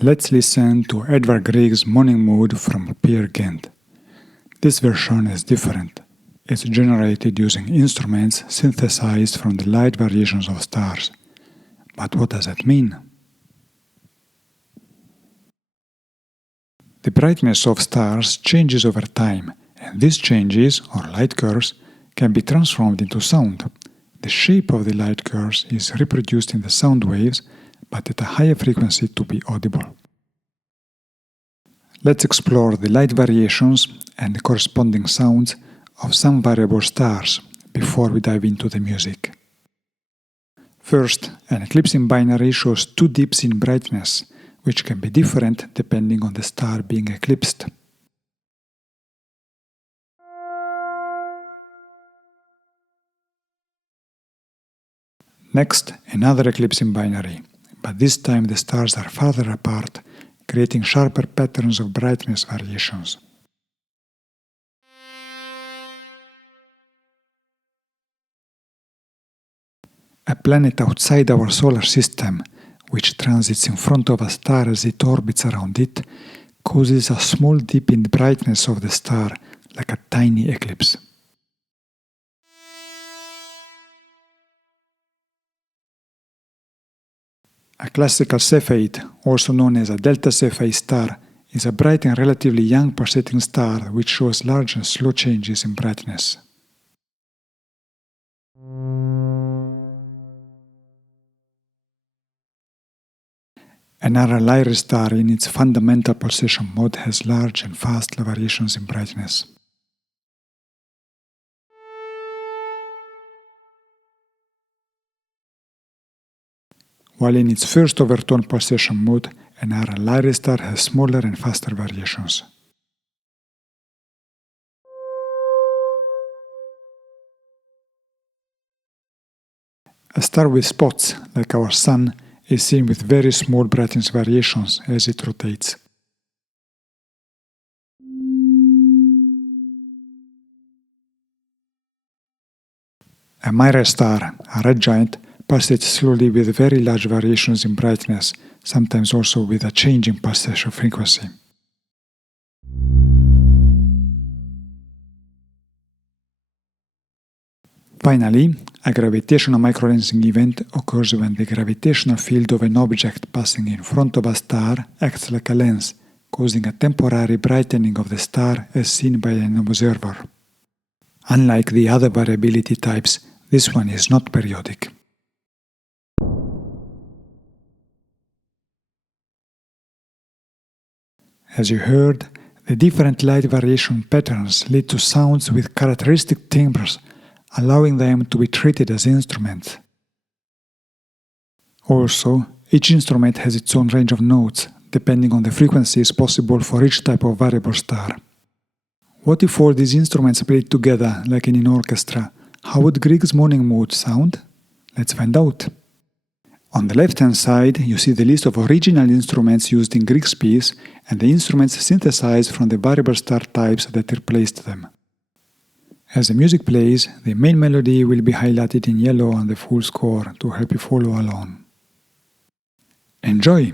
Let's listen to Edvard Grieg's Morning Mood from Gynt. This version is different. It's generated using instruments synthesized from the light variations of stars. But what does that mean? The brightness of stars changes over time, and these changes, or light curves, can be transformed into sound. The shape of the light curves is reproduced in the sound waves, but at a higher frequency to be audible. Let's explore the light variations and the corresponding sounds of some variable stars before we dive into the music. First, an eclipse in binary shows two dips in brightness, which can be different depending on the star being eclipsed. Next, another eclipse in binary, but this time the stars are farther apart, creating sharper patterns of brightness variations. A planet outside our solar system, which transits in front of a star as it orbits around it, causes a small dip in the brightness of the star, like a tiny eclipse. A classical Cepheid, also known as a delta Cepheid star, is a bright and relatively young pulsating star which shows large and slow changes in brightness. An Lyra star in its fundamental pulsation mode has large and fast variations in brightness. While in its first overtone pulsation mode, an Lyra star has smaller and faster variations. A star with spots, like our Sun, is seen with very small brightness variations as it rotates. A Mira star, a red giant, pulsates slowly with very large variations in brightness, sometimes also with a change in pulsation frequency. Finally, a gravitational microlensing event occurs when the gravitational field of an object passing in front of a star acts like a lens, causing a temporary brightening of the star as seen by an observer. Unlike the other variability types, this one is not periodic. As you heard, the different light variation patterns lead to sounds with characteristic timbres, allowing them to be treated as instruments. Also, each instrument has its own range of notes, depending on the frequencies possible for each type of variable star. What if all these instruments played together, like in an orchestra? How would Grieg's Morning Mood sound? Let's find out. On the left-hand side, you see the list of original instruments used in Grieg's piece and the instruments synthesized from the variable star types that replaced them. As the music plays, the main melody will be highlighted in yellow on the full score to help you follow along. Enjoy!